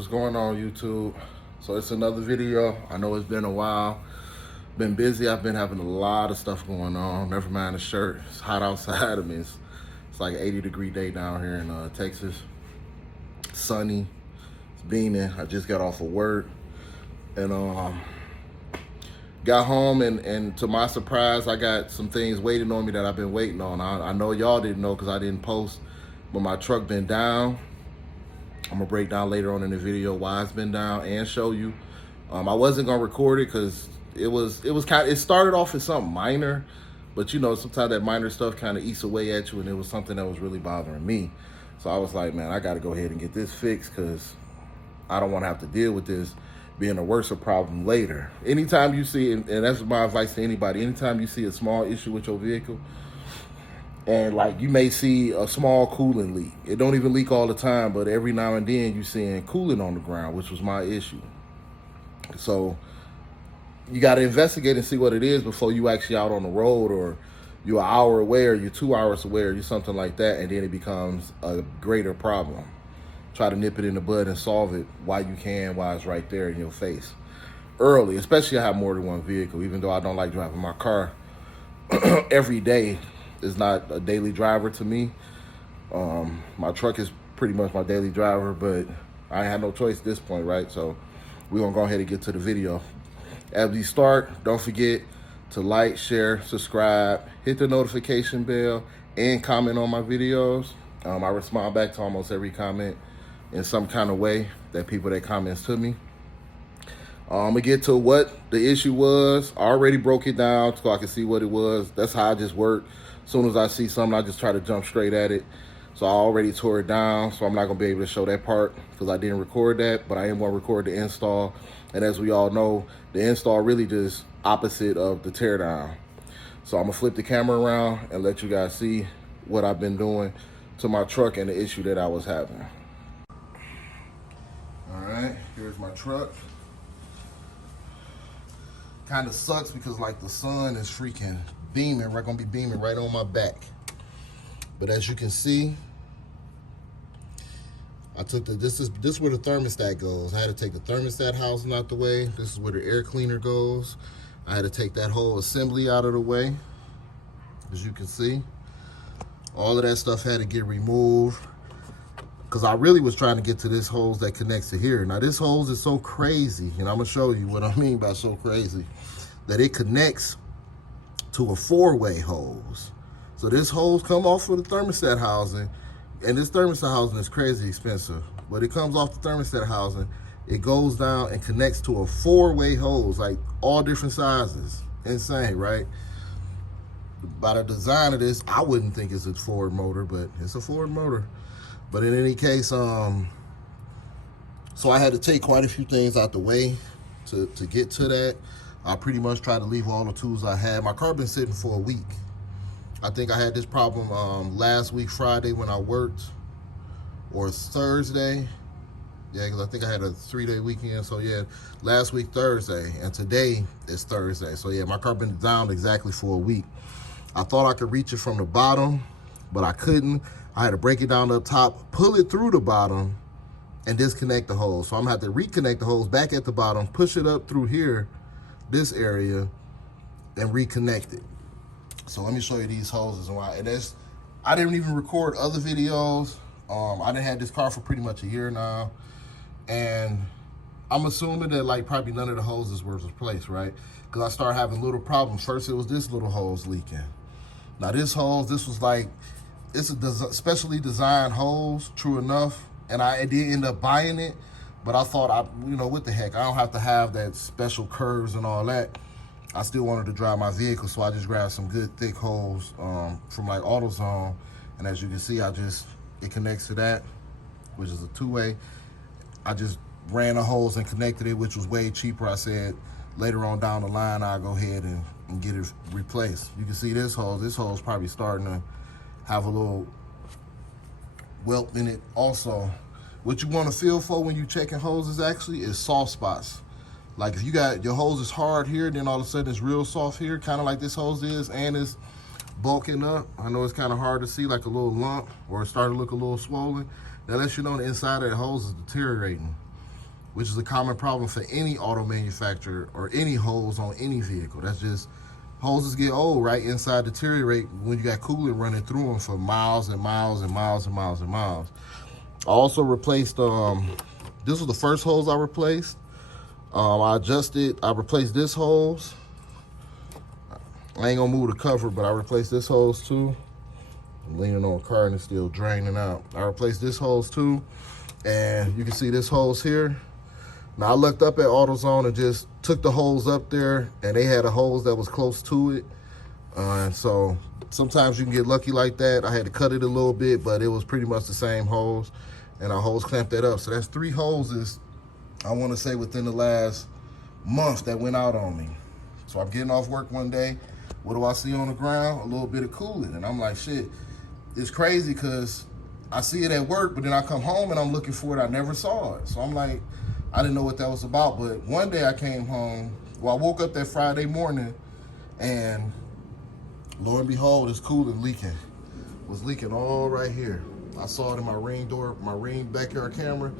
What's going on, YouTube? So it's another video. I know it's been a while. Been busy. I've been having a lot of stuff going on. Never mind the shirt. It's hot outside of me. It's like an 80-degree day down here in Texas. Sunny. It's beaming. I just got off of work and got home and to my surprise, I got some things waiting on me that I've been waiting on. I know y'all didn't know because I didn't post, but my truck been down. I'm gonna break down later on in the video why it's been down and show you. I wasn't gonna record it because it started off as something minor, but you know, sometimes that minor stuff kind of eats away at you, and it was something that was really bothering me. So I was like, man, I gotta go ahead and get this fixed because I don't want to have to deal with this being a worse problem later. Anytime you see, and that's my advice to anybody, anytime you see a small issue with your vehicle, and like you may see a small coolant leak. It don't even leak all the time, but every now and then you seeing coolant on the ground, which was my issue. So you got to investigate and see what it is before you actually out on the road, or you're an hour away, or you're 2 hours away, or you're something like that, and then it becomes a greater problem. Try to nip it in the bud and solve it while you can, while it's right there in your face. Early, especially I have more than one vehicle, even though I don't like driving my car every day. Is not a daily driver to me. My truck is pretty much my daily driver, but I had no choice at this point, right? So we're gonna go ahead and get to the video. As we start, don't forget to like, share, subscribe, hit the notification bell, and comment on my videos. I respond back to almost every comment in some kind of way that comments to me. I'm gonna get to what the issue was. I already broke it down so I can see what it was. That's how I just work. As soon as I see something, I just try to jump straight at it. So I already tore it down, so I'm not gonna be able to show that part because I didn't record that, but I am gonna record the install. And as we all know, the install really just opposite of the tear down. So I'm gonna flip the camera around and let you guys see what I've been doing to my truck and the issue that I was having. All right, here's my truck. Kind of sucks because like the sun is freaking beaming. We're gonna be beaming right on my back. But as you can see, I took this is where the thermostat goes. I had to take the thermostat housing out the way. This is where the air cleaner goes. I had to take that whole assembly out of the way. As you can see, all of that stuff had to get removed because I really was trying to get to this hose that connects to here. Now this hose is so crazy, and I'm gonna show you what I mean by so crazy, that it connects to a four-way hose. So this hose come off of the thermostat housing, and this thermostat housing is crazy expensive, but it comes off the thermostat housing, it goes down and connects to a four-way hose, like all different sizes. Insane, right? By the design of this, I wouldn't think it's a Ford motor, but it's a Ford motor. But in any case, so I had to take quite a few things out the way to get to that. I pretty much tried to leave all the tools I had. My car been sitting for a week. I think I had this problem last week Friday when I worked, or Thursday. Yeah, because I think I had a 3-day weekend. So yeah, last week Thursday, and today is Thursday. So yeah, my car been down exactly for a week. I thought I could reach it from the bottom, but I couldn't. I had to break it down up top, pull it through the bottom, and disconnect the hose. So I'm gonna have to reconnect the hose back at the bottom, push it up through here, this area, and reconnect it. So let me show you these hoses and why. And I didn't even record other videos. I done had this car for pretty much a year now, and I'm assuming that like probably none of the hoses were replaced, right? Because I started having little problems. First it was this little hose leaking. Now this hose, this was like, it's a specially designed hose, true enough, and I did end up buying it, but I thought, you know, what the heck, I don't have to have that special curves and all that. I still wanted to drive my vehicle, so I just grabbed some good thick hose from like AutoZone, and as you can see, it connects to that, which is a two-way. I just ran a hose and connected it, which was way cheaper. I said later on down the line, I'll go ahead and get it replaced. You can see this hose probably starting to have a little welt in it also. What you want to feel for when you checking hoses actually is soft spots. Like if you got your hose is hard here, then all of a sudden it's real soft here, kind of like this hose is, and it's bulking up. I know it's kind of hard to see, like a little lump, or it's starting to look a little swollen. That lets you know the inside of the hose is deteriorating. which is a common problem for any auto manufacturer or any hose on any vehicle. That's just, hoses get old, right? Inside deteriorate when you got coolant running through them for miles and miles and miles and miles and miles. I also replaced, this was the first hose I replaced. I replaced this hose. I ain't gonna move the cover, but I replaced this hose too. I'm leaning on a car and it's still draining out. I replaced this hose too. And you can see this hose here. Now I looked up at AutoZone and just took the hose up there, and they had a hose that was close to it. And so sometimes you can get lucky like that. I had to cut it a little bit, but it was pretty much the same hose, and I hose clamped that up. So that's 3 hoses, I wanna say, within the last month that went out on me. So I'm getting off work one day. What do I see on the ground? A little bit of coolant. And I'm like, shit, it's crazy because I see it at work, but then I come home and I'm looking for it. I never saw it. So I'm like, I didn't know what that was about. But one day I came home, well, I woke up that Friday morning, and lo and behold, this coolant leaking. It was leaking all right here. I saw it in my Ring backyard camera.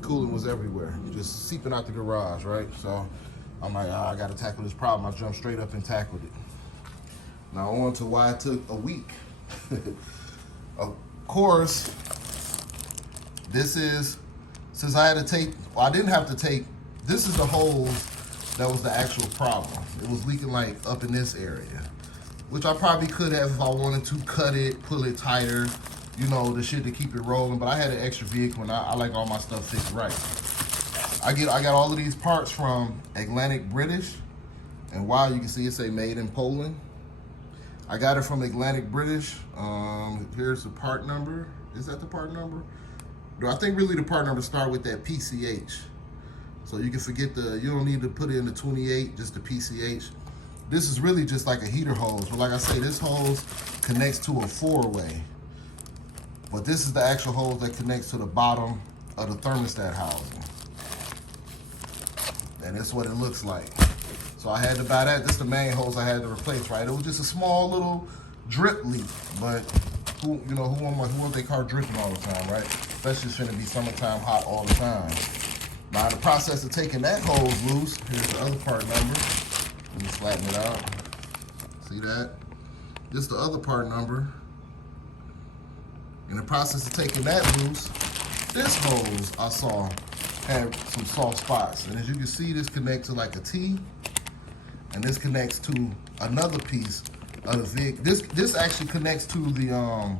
Coolant was everywhere, just seeping out the garage, right? So I'm like, I gotta tackle this problem. I jumped straight up and tackled it. Now on to why it took a week. Of course, this is, since I had to take, well, I didn't have to take, this is the hose that was the actual problem. It was leaking like up in this area, which I probably could have if I wanted to cut it, pull it tighter, you know, the shit to keep it rolling. But I had an extra vehicle, and I like all my stuff fixed right. I got all of these parts from Atlantic British, and wow, you can see it say made in Poland. I got it from Atlantic British. Here's the part number. Is that the part number? No, I think really the part number start with that PCH. So you can forget you don't need to put it in the 28, just the PCH. This is really just like a heater hose. But like I say, this hose connects to a 4-way. But this is the actual hose that connects to the bottom of the thermostat housing. And that's what it looks like. So I had to buy that. This is the main hose I had to replace, right? It was just a small little drip leak, but who want their car dripping all the time, right? Especially it's gonna be summertime hot all the time. Now in the process of taking that hose loose, here's the other part number. Let me flatten it out. See that? This is the other part number. In the process of taking that loose, this hose I saw had some soft spots. And as you can see, this connects to like a T, and this connects to another piece of the vehicle. This actually connects to the,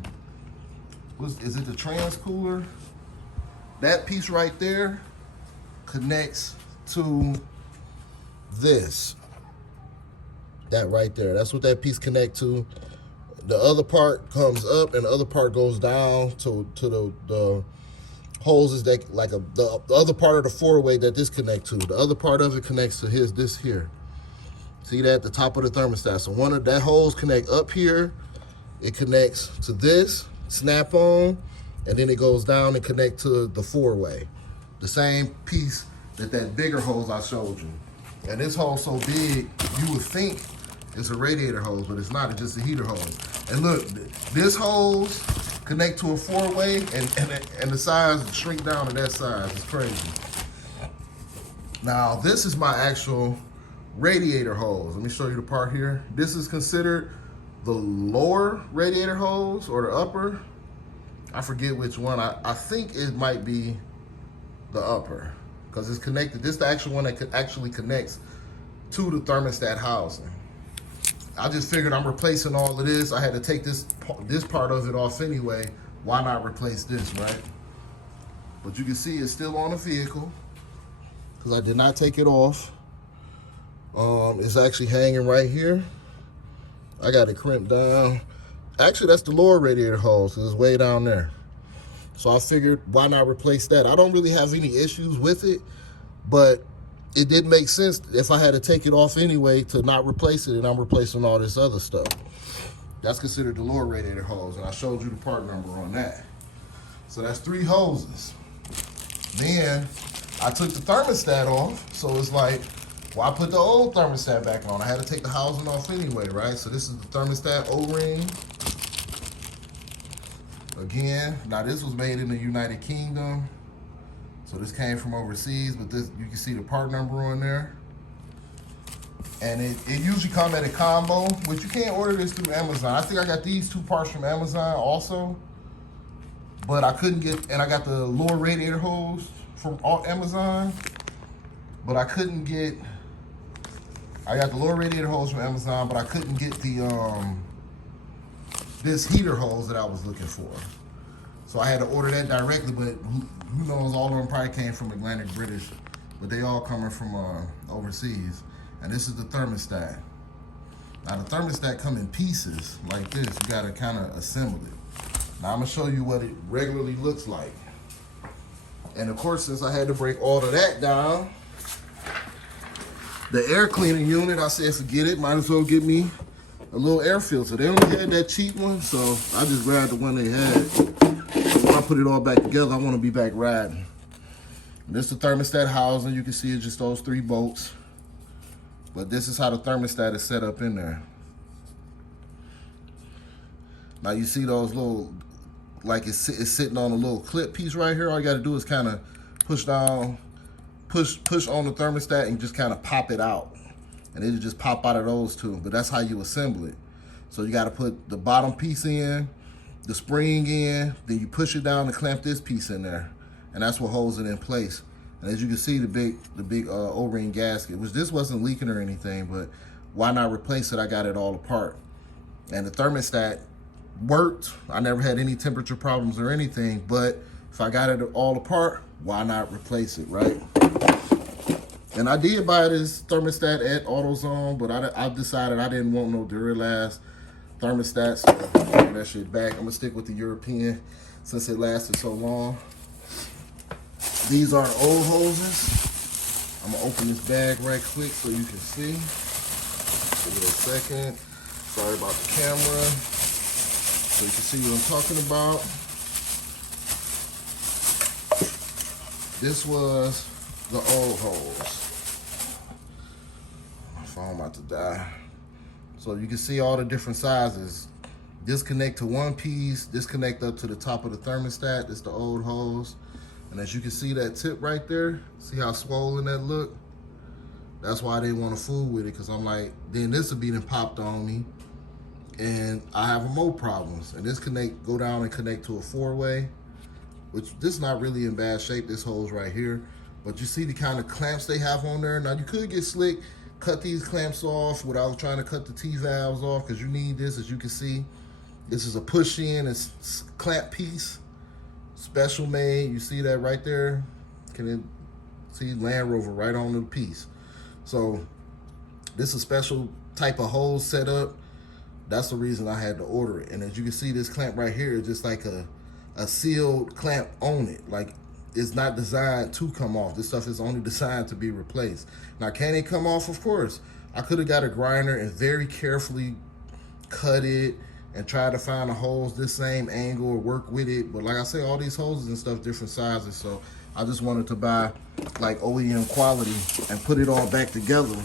is it the trans cooler? That piece right there connects to this. That right there, that's what that piece connects to. The other part comes up and the other part goes down to the hoses that the other part of the 4-way that this connects to. The other part of it connects to this here. See that? The top of the thermostat. So one of that hose connect up here. It connects to this snap on, and then it goes down and connect to the 4-way. The same piece that bigger hose I showed you. And this hose so big, you would think it's a radiator hose, but it's not. It's just a heater hose. And look, this hose connect to a 4-way, and the size shrink down to that size. It's crazy. Now, this is my actual radiator hose. Let me show you the part here. This is considered the lower radiator hose or the upper. I forget which one. I think it might be the upper because it's connected. This is the actual one that actually connects to the thermostat housing. I just figured I'm replacing all of this. I had to take this part of it off anyway. Why not replace this, right? But you can see it's still on the vehicle because I did not take it off. It's actually hanging right here. I got it crimped down. Actually, that's the lower radiator hose because it's way down there. So I figured, why not replace that? I don't really have any issues with it, but it did make sense if I had to take it off anyway to not replace it, and I'm replacing all this other stuff. That's considered the lower radiator hose, and I showed you the part number on that. So that's 3 hoses. Then I took the thermostat off, so it's like, well, I put the old thermostat back on. I had to take the housing off anyway, right? So this is the thermostat O-ring. Again, now this was made in the United Kingdom. So this came from overseas, but this, you can see the part number on there. And it usually come at a combo, which you can't order this through Amazon. I think I got these 2 parts from Amazon also, but I couldn't get, and I got the lower radiator hose from Amazon, but I couldn't get, I got the lower radiator hose from Amazon, but I couldn't get the, this heater hose that I was looking for. So I had to order that directly, but who knows, all of them probably came from Atlantic British, but they all coming from overseas. And this is the thermostat. Now the thermostat come in pieces like this. You gotta kind of assemble it. Now I'm gonna show you what it regularly looks like. And of course, since I had to break all of that down, the air cleaner unit, I said forget it, might as well get me a little air filter. They only had that cheap one, so I just grabbed the one they had. So when I put it all back together, I wanna be back riding. This is the thermostat housing. You can see it's just those 3 bolts. But this is how the thermostat is set up in there. Now you see those little, like it's sitting on a little clip piece right here. All you gotta do is kind of push down, push on the thermostat and just kind of pop it out. And it'll just pop out of those 2, but that's how you assemble it. So you gotta put the bottom piece in, the spring in, then you push it down and clamp this piece in there. And that's what holds it in place. And as you can see, the big O-ring gasket, which this wasn't leaking or anything, but why not replace it? I got it all apart. And the thermostat worked. I never had any temperature problems or anything, but if I got it all apart, why not replace it, right? And I did buy this thermostat at AutoZone, but I decided I didn't want no Duralast thermostat, so I'm gonna that shit back. I'm gonna stick with the European since it lasted so long. These are old hoses. I'm gonna open this bag right quick so you can see. Give it a second. Sorry about the camera. So you can see what I'm talking about. This was the old hose. My phone about to die. So you can see all the different sizes. Disconnect to one piece, disconnect up to the top of the thermostat. This is the old hose. And as you can see that tip right there, see how swollen that look? That's why I didn't want to fool with it, because I'm like, then this would be then popped on me and I have more problems. And this go down and connect to a 4-way, which this is not really in bad shape, this hose right here. But you see the kind of clamps they have on there. Now you could get slick, cut these clamps off without trying to cut the T-valves off, because you need this. As you can see, this is a push-in and clamp piece. Special made, you see that right there? Can it see Land Rover right on the piece? So this is a special type of hose setup. That's the reason I had to order it. And as you can see, this clamp right here is just like a sealed clamp on it. Like, it's not designed to come off. This stuff is only designed to be replaced. Now, can it come off? Of course. I could have got a grinder and very carefully cut it and try to find a hose this same angle or work with it. But like I say, all these hoses and stuff, different sizes. So I just wanted to buy like OEM quality and put it all back together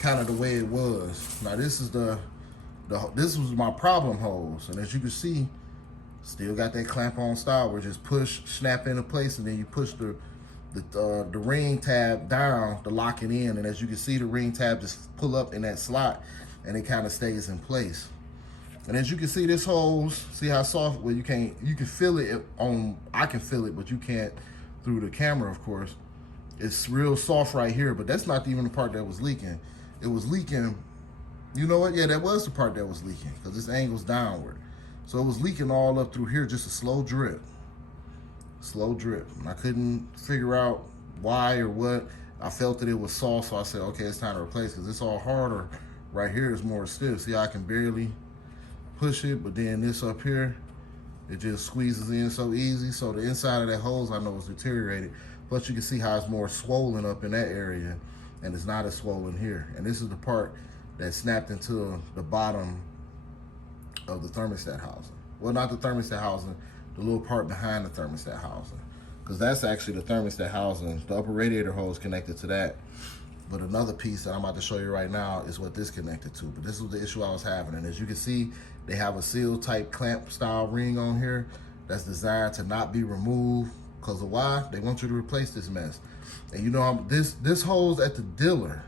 kind of the way it was. Now this is this was my problem hose. And as you can see, still got that clamp on style where just push, snap into place, and then you push the ring tab down to lock it in. And as you can see, the ring tab just pull up in that slot and it kind of stays in place. And as you can see, this hose, see how soft, well, you can feel it on, I can feel it, but you can't through the camera, of course. It's real soft right here, but that's not even the part that was leaking. It was leaking, you know what? Yeah, that was the part that was leaking, because this angle's downward. So it was leaking all up through here, just a slow drip. Slow drip. And I couldn't figure out why or what. I felt that it was soft, so I said, okay, it's time to replace, because it's all harder. Right here is more stiff. See, I can barely push it, but then this up here, it just squeezes in so easy. So the inside of that hose, I know, is deteriorated. Plus you can see how it's more swollen up in that area, and it's not as swollen here. And this is the part that snapped into the bottom of the thermostat housing. Well, not the thermostat housing, the little part behind the thermostat housing, because that's actually the thermostat housing. The upper radiator hose connected to that. But another piece that I'm about to show you right now is what this connected to. But this was the issue I was having. And as you can see, they have a seal type clamp style ring on here that's designed to not be removed Because of why? They want you to replace this mess. And you know, this hose at the dealer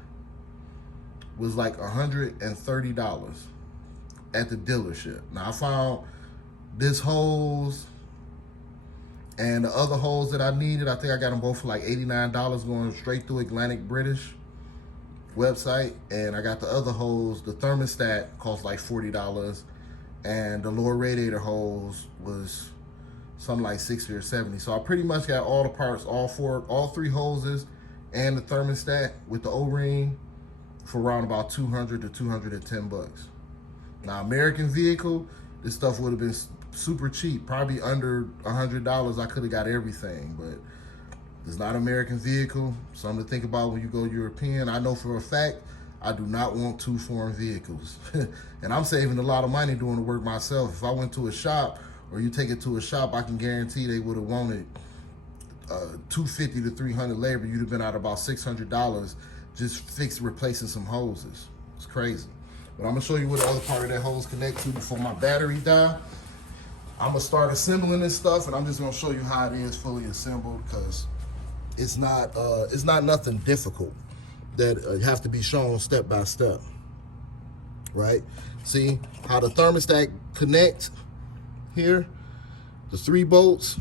was like $130 at the dealership. Now I found this hose and the other hose that I needed. I think I got them both for like $89 going straight through Atlantic British website. And I got the other hose, the thermostat cost like $40. And the lower radiator hose was something like 60 or 70. So I pretty much got all the parts, all three hoses and the thermostat with the O-ring for around about 200 to 210 bucks. Now, American vehicle, this stuff would have been super cheap, probably under $100. I could have got everything, but it's not American vehicle. Something to think about when you go European. I know for a fact, I do not want two foreign vehicles. And I'm saving a lot of money doing the work myself. If I went to a shop, or you take it to a shop, I can guarantee they would have wanted $250 to $300 labor. You'd have been out about $600 just replacing some hoses. It's crazy. But I'm gonna show you what the other part of that hose connect to before my battery die. I'm gonna start assembling this stuff, and I'm just gonna show you how it is fully assembled, because it's not nothing difficult that have to be shown step by step, right? See how the thermostat connects here? The 3 bolts,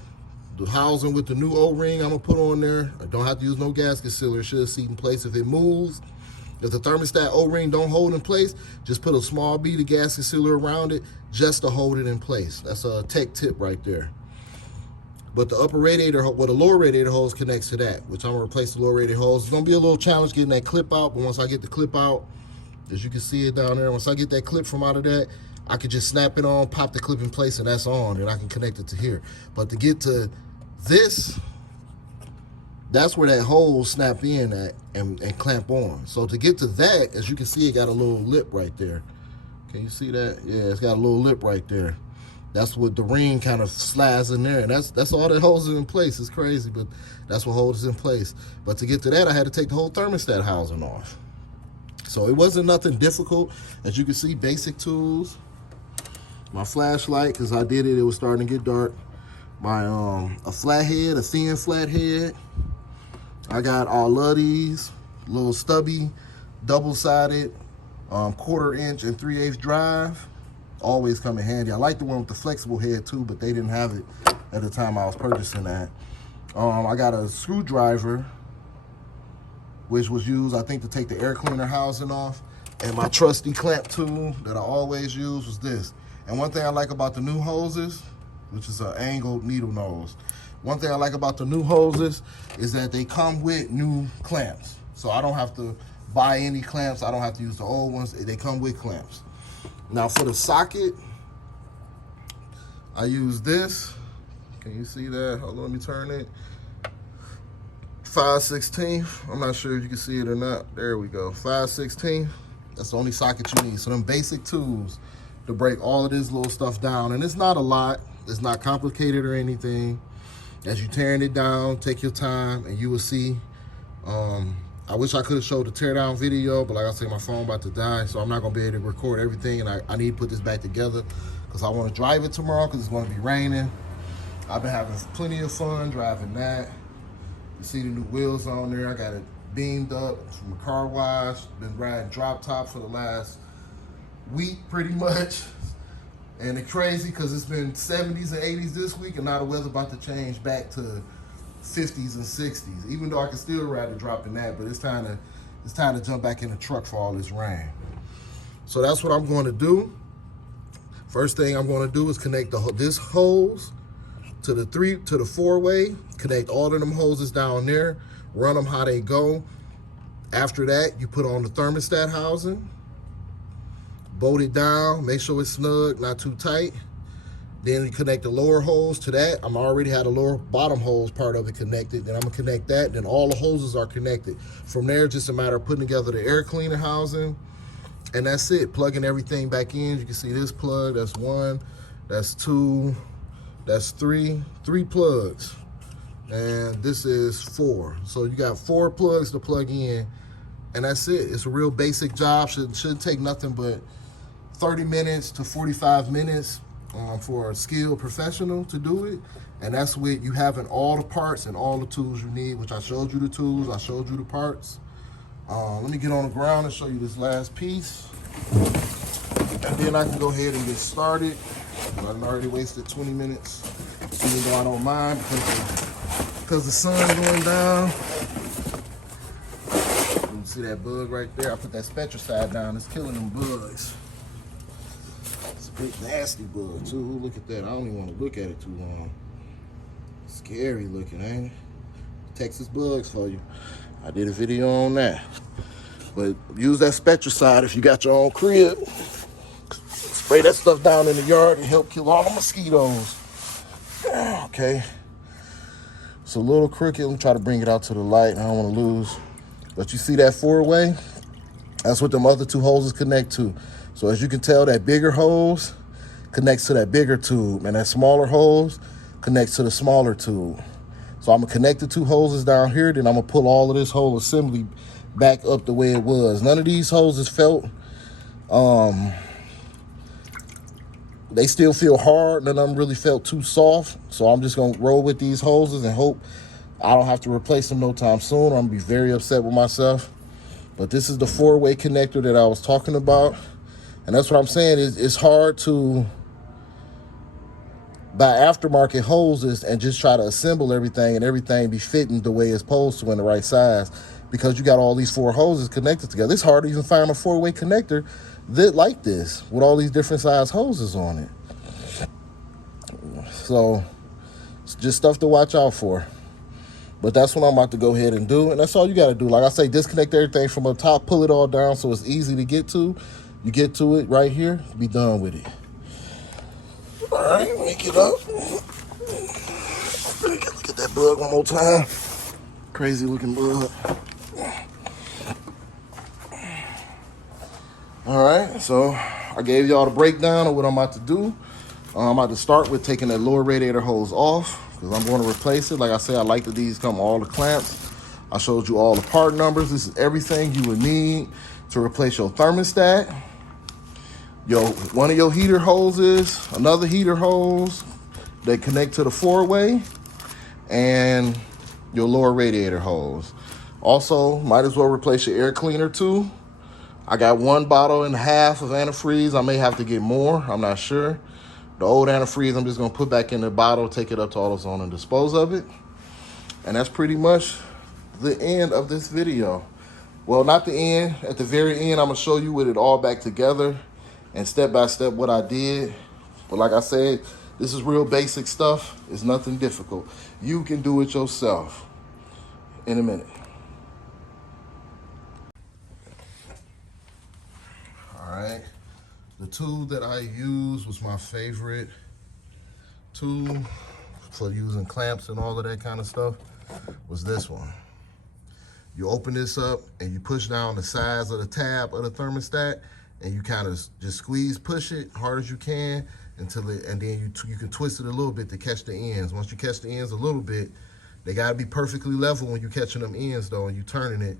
the housing with the new O-ring I'm gonna put on there. I don't have to use no gasket sealer. It should seat in place. If it moves, if the thermostat O-ring don't hold in place, just put a small bead of gasket sealer around it just to hold it in place. That's a tech tip right there. But the upper radiator, the lower radiator hose connects to that, which I'm gonna replace the lower radiator hose. It's gonna be a little challenge getting that clip out, but once I get the clip out, as you can see it down there, once I get that clip from out of that, I could just snap it on, pop the clip in place, and that's on, and I can connect it to here. But to get to this, that's where that hose snap in at and clamp on. So to get to that, as you can see, it got a little lip right there. Can you see that? Yeah, it's got a little lip right there. That's what the ring kind of slides in there, and that's all that holds it in place. It's crazy, but that's what holds it in place. But to get to that, I had to take the whole thermostat housing off. So it wasn't nothing difficult. As you can see, basic tools. My flashlight, because I did it, it was starting to get dark. My a flathead, a thin flathead. I got all of these little stubby, double-sided, 1/4 inch and 3/8 drive. Always come in handy. I like the one with the flexible head too, but they didn't have it at the time I was purchasing that. I got a screwdriver, which was used, I think, to take the air cleaner housing off. And my trusty clamp tool that I always use was this. And one thing I like about the new hoses, which is an angled needle nose. One thing I like about the new hoses is that they come with new clamps. So I don't have to buy any clamps. I don't have to use the old ones. They come with clamps. Now for the socket, I use this. Can you see that? Hold on, let me turn it. 5/16. I'm not sure if you can see it or not. There we go. 5/16. That's the only socket you need. So them basic tools to break all of this little stuff down. And it's not a lot. It's not complicated or anything. As you tearing it down, take your time and you will see. I wish I could have showed the teardown video, but like I say, my phone about to die, so I'm not gonna be able to record everything, and I need to put this back together because I want to drive it tomorrow because it's gonna be raining. I've been having plenty of fun driving that. You see the new wheels on there. I got it beamed up from a car wash. Been riding drop top for the last week pretty much. And it's crazy because it's been 70s and 80s this week, and now the weather about to change back to 50s and 60s. Even though I can still ride the drop in that, but it's time to jump back in the truck for all this rain. So that's what I'm going to do. First thing I'm going to do is connect this hose to the 4-way. Connect all of them hoses down there. Run them how they go. After that, you put on the thermostat housing. Bolt it down. Make sure it's snug, not too tight. Then you connect the lower hose to that. I'm already had a lower bottom hose part of it connected. Then I'm gonna connect that. Then all the hoses are connected. From there, just a matter of putting together the air cleaner housing, and that's it. Plugging everything back in. You can see this plug. That's 1. That's 2. That's 3. 3 plugs, and this is 4. So you got 4 plugs to plug in, and that's it. It's a real basic job. Should take nothing but 30 minutes to 45 minutes. for a skilled professional to do it. And that's with you having all the parts and all the tools you need, which I showed you the tools, I showed you the parts. Let me get on the ground and show you this last piece. And then I can go ahead and get started. I've already wasted 20 minutes, even though I don't mind because the sun's going down. You can see that bug right there. I put that Spectracide down. It's killing them bugs. It's a big nasty bug too. Look at that. I don't even want to look at it too long. Scary looking, ain't it? Texas bugs for you. I did a video on that. But use that Spectracide if you got your own crib. Spray that stuff down in the yard and help kill all the mosquitoes. Okay. It's a little crooked. Let me try to bring it out to the light. I don't want to lose. But you see that 4-way? That's what them other 2 hoses connect to. So as you can tell, that bigger hose connects to that bigger tube, and that smaller hose connects to the smaller tube. So I'm gonna connect the 2 hoses down here, then I'm gonna pull all of this whole assembly back up the way it was. None of these hoses felt, they still feel hard. None of them really felt too soft. So I'm just gonna roll with these hoses and hope I don't have to replace them no time soon, or I'm gonna be very upset with myself. But this is the 4-way connector that I was talking about. And that's what I'm saying, it's hard to buy aftermarket hoses and just try to assemble everything and everything be fitting the way it's supposed to in the right size, because you got all these 4 hoses connected together. It's hard to even find a 4-way connector that like this with all these different size hoses on it. So it's just stuff to watch out for. But that's what I'm about to go ahead and do, and that's all you got to do. Like I say, disconnect everything from up top, pull it all down so it's easy to get to. You get to it right here, be done with it. All right, make it up. Look at that bug one more time. Crazy looking bug. All right, so I gave y'all the breakdown of what I'm about to do. I'm about to start with taking that lower radiator hose off, because I'm going to replace it. Like I said, I like that these come all the clamps. I showed you all the part numbers. This is everything you would need to replace your thermostat, one of your heater hoses, another heater hose that connect to the 4-way, and your lower radiator hose. Also, might as well replace your air cleaner too. I got 1.5 bottles of antifreeze. I may have to get more, I'm not sure. The old antifreeze, I'm just gonna put back in the bottle, take it up to AutoZone and dispose of it. And that's pretty much the end of this video. Well, not the end. At the very end, I'm gonna show you with it all back together and step by step what I did. But like I said, this is real basic stuff. It's nothing difficult. You can do it yourself in a minute. All right. The tool that I used was my favorite tool for using clamps and all of that kind of stuff, was this one. You open this up and you push down the sides of the tab of the thermostat, and you kind of just squeeze, push it hard as you can until it, and then you can twist it a little bit to catch the ends. Once you catch the ends a little bit, they gotta be perfectly level when you're catching them ends though, and you turning it,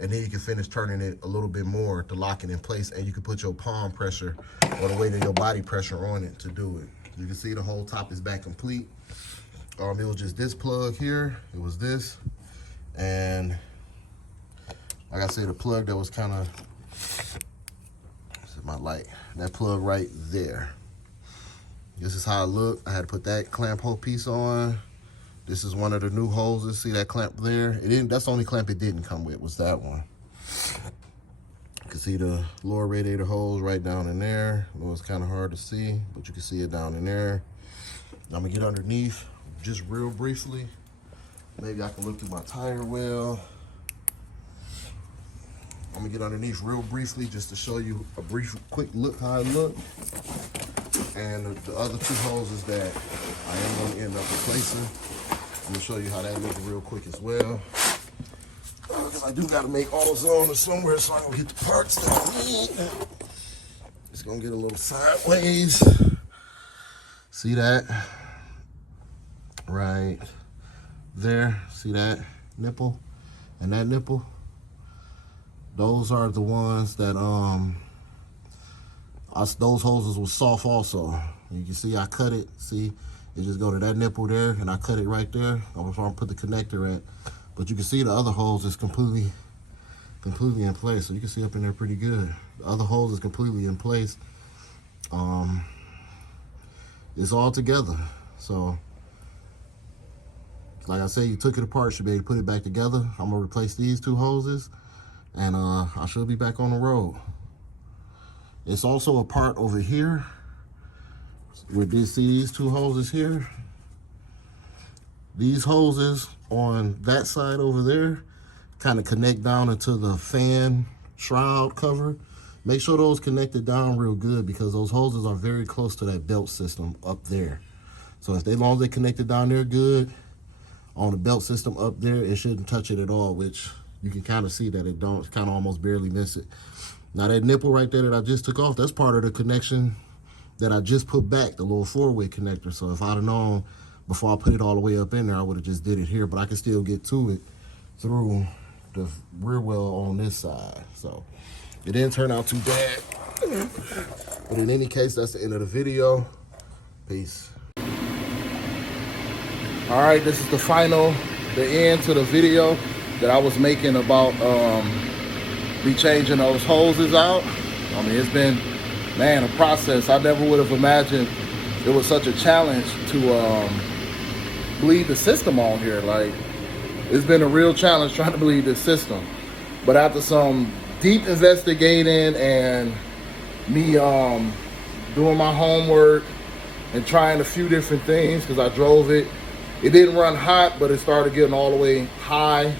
and then you can finish turning it a little bit more to lock it in place, and you can put your palm pressure or the weight of your body pressure on it to do it. You can see the whole top is back complete. It was just this plug here, it was this, and like I said, the plug that was kind of, this is my light, that plug right there. This is how it looked. I had to put that clamp hole piece on. This is one of the new hoses. See that clamp there? It didn't. That's the only clamp it didn't come with, was that one. You can see the lower radiator hose right down in there. It was kind of hard to see, but you can see it down in there. I'm gonna get underneath just real briefly. Maybe I can look through my tire well. I'm gonna get underneath real briefly just to show you a quick look how it looked. And the other 2 hoses that I am gonna end up replacing, I'm gonna show you how that looked real quick as well. Because I do gotta make AutoZone or somewhere so I can get the parts that I need. It's gonna get a little sideways. See that? Right there, see that nipple and that nipple? Those are the ones that, those hoses was soft also. You can see I cut it. See, it just go to that nipple there, and I cut it right there. That's where I put the connector at. But you can see the other holes is completely in place. So you can see up in there pretty good. The other holes is completely in place. It's all together. So like I say, you took it apart, should be able to put it back together. I'm gonna replace these 2 hoses, and I should be back on the road. It's also a part over here where you see these 2 hoses here. These hoses on that side over there kind of connect down into the fan shroud cover. Make sure those connected down real good, because those hoses are very close to that belt system up there. So as long as they connected down there good on the belt system up there, it shouldn't touch it at all, which you can kind of see that it don't. It's kind of almost barely miss it. Now that nipple right there that I just took off, that's part of the connection that I just put back, the little 4-way connector. So if I'd have known before I put it all the way up in there, I would have just did it here, but I can still get to it through the rear well on this side. So it didn't turn out too bad. But in any case, that's the end of the video. Peace. All right, this is the end to the video that I was making about me changing those hoses out. I mean, it's been, man, a process. I never would have imagined it was such a challenge to bleed the system on here. Like, it's been a real challenge trying to bleed this system. But after some deep investigating and me doing my homework and trying a few different things, because I drove it, it didn't run hot, but it started getting all the way high.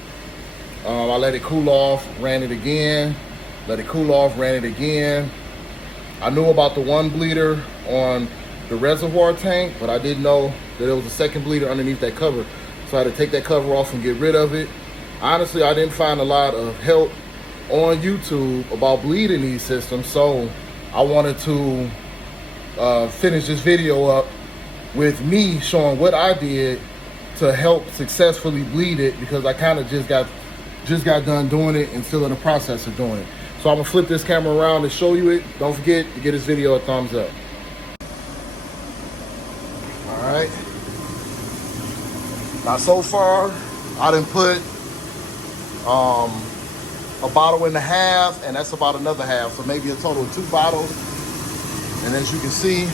I let it cool off, ran it again, let it cool off, ran it again. I knew about the 1 bleeder on the reservoir tank, but I didn't know that there was a 2nd bleeder underneath that cover. So I had to take that cover off and get rid of it. Honestly, I didn't find a lot of help on YouTube about bleeding these systems, so I wanted to finish this video up with me showing what I did to help successfully bleed it, because I kind of just got done doing it and still in the process of doing it. So I'm gonna flip this camera around and show you it. Don't forget to give this video a thumbs up. All right. Now so far, I done put a bottle and a half, and that's about another half, so maybe a total of 2 bottles. And as you can see,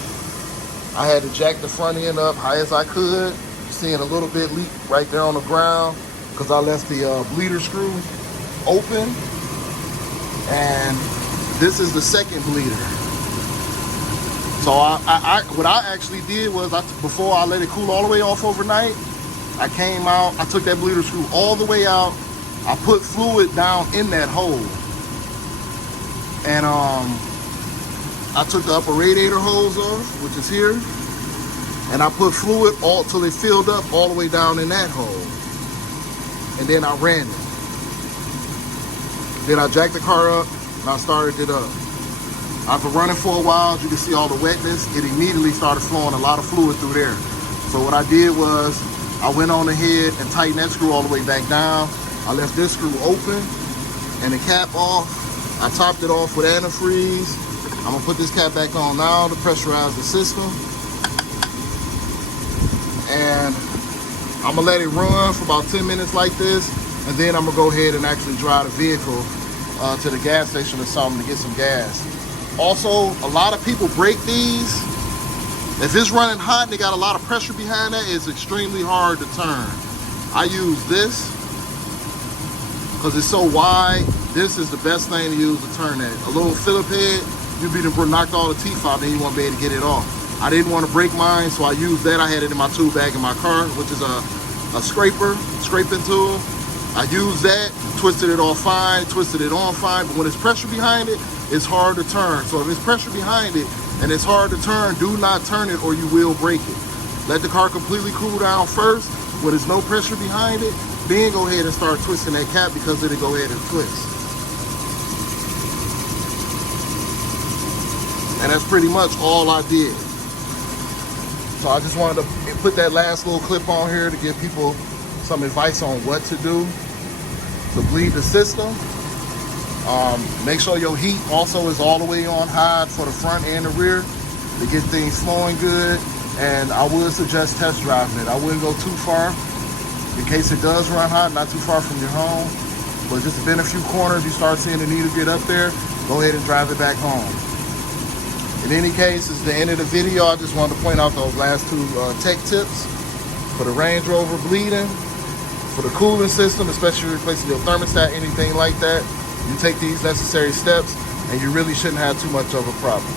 I had to jack the front end up high as I could. Seeing a little bit leak right there on the ground because I left the bleeder screw open. And this is the 2nd bleeder. So what I actually did was, before I let it cool all the way off overnight, I came out, I took that bleeder screw all the way out, I put fluid down in that hole. And I took the upper radiator hose off, which is here, and I put fluid all till it filled up all the way down in that hole. And then I ran it. Then I jacked the car up and I started it up. After running for a while, you can see all the wetness. It immediately started flowing a lot of fluid through there. So what I did was, I went on ahead and tightened that screw all the way back down. I left this screw open and the cap off. I topped it off with antifreeze. I'm gonna put this cap back on now to pressurize the system. And I'm gonna let it run for about 10 minutes like this, and then I'm gonna go ahead and actually drive the vehicle to the gas station or something to get some gas. Also, a lot of people break these. If it's running hot and they got a lot of pressure behind that, it's extremely hard to turn. I use this because it's so wide. This is the best thing to use to turn that. A little Phillip head, you'd be knocked all the teeth out, then you won't be able to get it off. I didn't want to break mine, so I used that. I had it in my tool bag in my car, which is a scraping tool. I used that, twisted it all fine, twisted it on fine, but when there's pressure behind it, it's hard to turn. So if there's pressure behind it and it's hard to turn, do not turn it or you will break it. Let the car completely cool down first. When there's no pressure behind it, then go ahead and start twisting that cap, because it'll go ahead and twist. And that's pretty much all I did. So I just wanted to put that last little clip on here to give people some advice on what to do to bleed the system. Make sure your heat also is all the way on high for the front and the rear. to get things flowing good. And I would suggest test driving it. I wouldn't go too far in case it does run hot, not too far from your home. But just to bend a few corners, you start seeing the needle get up there, go ahead and drive it back home. In any case, it's the end of the video. I just wanted to point out those last two tech tips for the Range Rover bleeding, for the cooling system, especially replacing your thermostat, anything like that. You take these necessary steps and you really shouldn't have too much of a problem.